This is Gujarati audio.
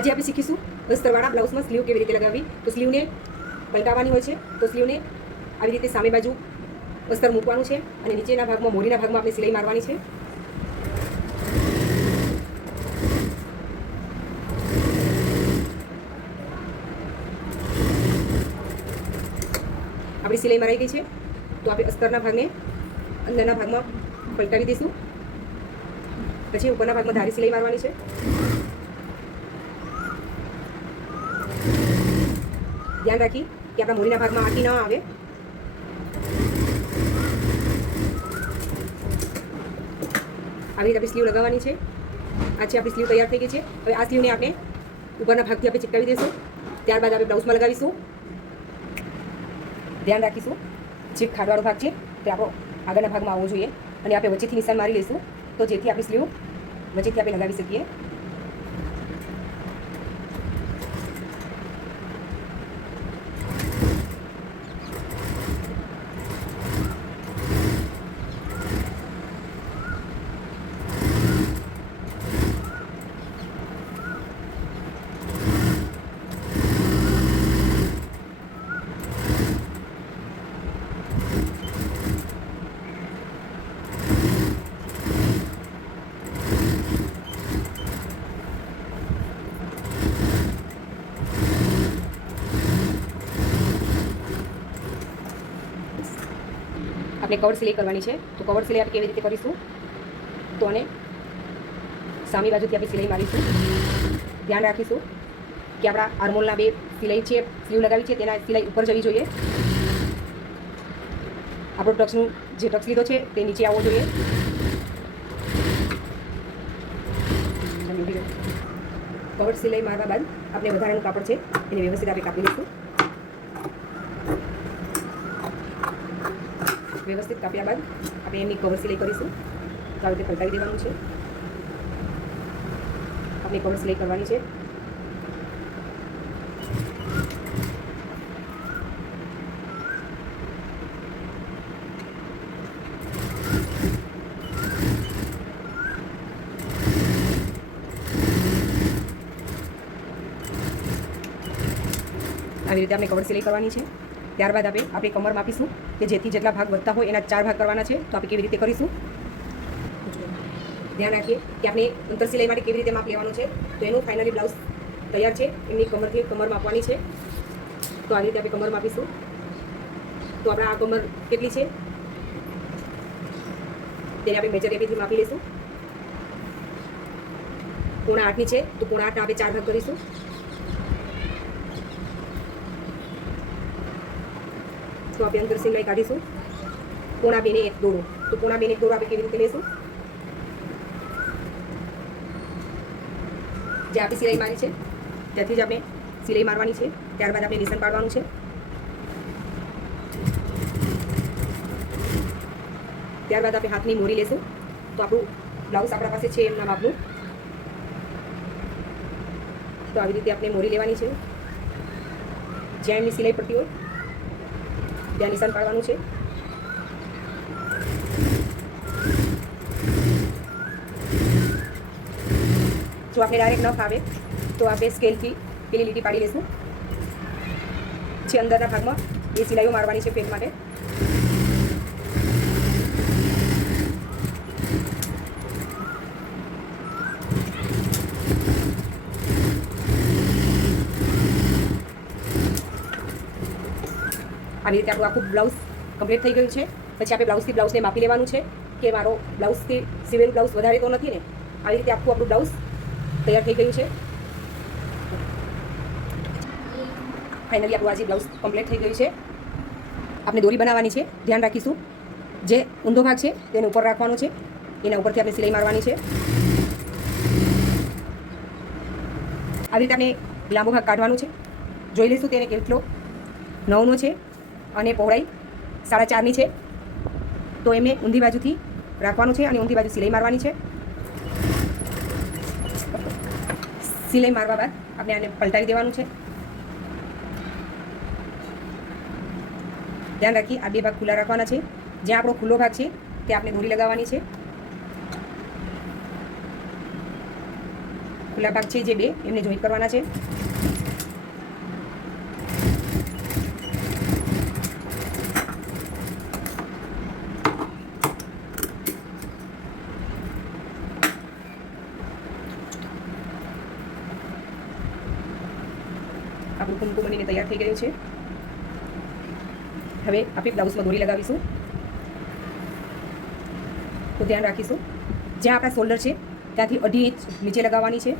આજે આપણે શીખીશું અસ્તરવાળા બ્લાઉઝમાં સ્લીવ કેવી રીતે લગાવવી. તો સ્લીવને પલટાવવાની હોય છે. તો સ્લીવને આવી રીતે સામે બાજુ અસ્તર મૂકવાનું છે અને નીચેના ભાગમાં મોરીના ભાગમાં આપણે સિલાઈ મારવાની છે. આપણી સિલાઈ મરાઈ ગઈ છે. તો આપણે અસ્તરના ભાગને અંદરના ભાગમાં પલટાવી દઈશું. પછી ઉપરના ભાગમાં ધારી સિલાઈ મારવાની છે. ધ્યાન રાખી કે આપણા મોરીના ભાગમાં આંટી ન આવે. આવી રીતે આપણી સ્લીવ લગાવવાની છે. આ છે આપણી સ્લીવ તૈયાર થઈ ગઈ છે. હવે આ સ્લીવને આપણે ઉપરના ભાગથી આપણે ચિપકાવી દઈશું. ત્યારબાદ આપણે બ્લાઉઝમાં લગાવીશું. ધ્યાન રાખીશું જે ખાડવાળો ભાગ છે તે આપણો આગળના ભાગમાં આવવો જોઈએ અને આપણે વચ્ચેથી નિશાન મારી લઈશું તો જેથી આપણી સ્લીવ વચ્ચેથી આપણે લગાવી શકીએ. આપણે કવર સિલાઈ કરવાની છે. તો કવર સિલાઈ આપણે કેવી રીતે કરીશું તો અને સામી બાજુથી આપણે સિલાઈ મારીશું. ધ્યાન રાખીશું કે આપણા આર્મોલના બે સિલાઈ છે સ્લીવ લગાવી છે તેના સિલાઈ ઉપર જવી જોઈએ. આપણો ટક્સનું જે ટક્સ લીધો છે તે નીચે આવવો જોઈએ. કવર સિલાઈ મારવા બાદ આપણે વધારાનું કાપડ છે એને વ્યવસ્થિત આપણે કાપી લઈશું. વ્યવસ્થિત કાપ્યા બાદ આપણે એમની કવર સિલાઈ કરીશું. તો આવી રીતે પલટાવી દેવાનું છે. આપણે કવર સિલાઈ કરવાની છે. આવી રીતે આપણે કવર સિલાઈ કરવાની છે. ત્યારબાદ આપણે કમર માપીશું કે જેથી જેટલા ભાગ વધતા હોય એના 4 ભાગ કરવાના છે. તો આપણે કેવી રીતે કરીશું ધ્યાન રાખીએ કે આપણે અંતર સિલાઈ માટે કેવી રીતે માપ લેવાનું છે. તો એનું ફાઇનલી બ્લાઉઝ તૈયાર છે. એમની કમરથી કમર માપવાની છે. તો આવી રીતે આપણે કમર માપીશું. તો આપણા આ કમર કેટલી છે તેને આપણે મેજર ટેપથી માપી લઈશું. 7.5 છે તો 7.5 આપણે 4 ભાગ કરીશું. તો આપણે અંતર સિલાઈ કાઢીશું. 2.5 ને 1 દોરો. તો 2.5 ને 1 દોરો આપણે કેવી રીતે લઈશું જે આપણી સિલાઈ મારી છે ત્યાંથી જ આપણે સિલાઈ મારવાની છે. ત્યારબાદ આપણે નિશાન પાડવાનું છે. ત્યારબાદ આપણે હાથની મોરી લેશું. તો આપણું બ્લાઉઝ આપણા પાસે છે એમના માપનું. તો આવી રીતે આપણે મોરી લેવાની છે. જ્યાં એમની સિલાઈ પડતી હોય ત્યાં નિશાન પાડવાનું છે. જો આપણે ડાયરેક્ટ ન ફાવે તો આપણે સ્કેલથી પેલી લીટી પાડી લઈશું. જે અંદરના ભાગમાં એ સિલાઈઓ મારવાની છે પેટ માટે. આવી રીતે આપણું આખું બ્લાઉઝ કમ્પ્લીટ થઈ ગયું છે. પછી આપણે બ્લાઉઝને માપી લેવાનું છે કે મારો બ્લાઉઝથી સિવેલ બ્લાઉઝ વધારે તો નથી ને. આવી રીતે આખું આપણું બ્લાઉઝ તૈયાર થઈ ગયું છે. ફાઇનલી આપણું આજે બ્લાઉઝ કમ્પ્લીટ થઈ ગયું છે. આપણે દોરી બનાવવાની છે. ધ્યાન રાખીશું જે ઊંધો ભાગ છે તેને ઉપર રાખવાનો છે. એના ઉપરથી આપણે સિલાઈ મારવાની છે. આવી રીતે આપણે લાંબો ભાગ કાઢવાનો છે. જોઈ લઈશું તેને કેટલો 9નો છે અને પહોળાઈ 4.5ની છે. તો એમને ઊંધી બાજુથી રાખવાનું છે અને ઊંધી બાજુ સિલાઈ મારવાની છે. સિલાઈ મારવા બાદ આપણે આને પલટાવી દેવાનું છે. ધ્યાન રાખી આ 2 ભાગ ખુલ્લા રાખવાના છે. જ્યાં આપણો ખુલ્લો ભાગ છે તે આપણે દોરી લગાવવાની છે. ખુલ્લા ભાગ છે જે બે એમને જોઈન્ટ કરવાના છે. આપણું કુમકુમ બનીને તૈયાર થઈ ગયું છે. હવે આપણે બ્લાઉઝમાં દોરી લગાવીશું. તો ધ્યાન રાખીશું જ્યાં આપણા શોલ્ડર છે ત્યાંથી 2.5 ઇંચ નીચે લગાવવાની છે.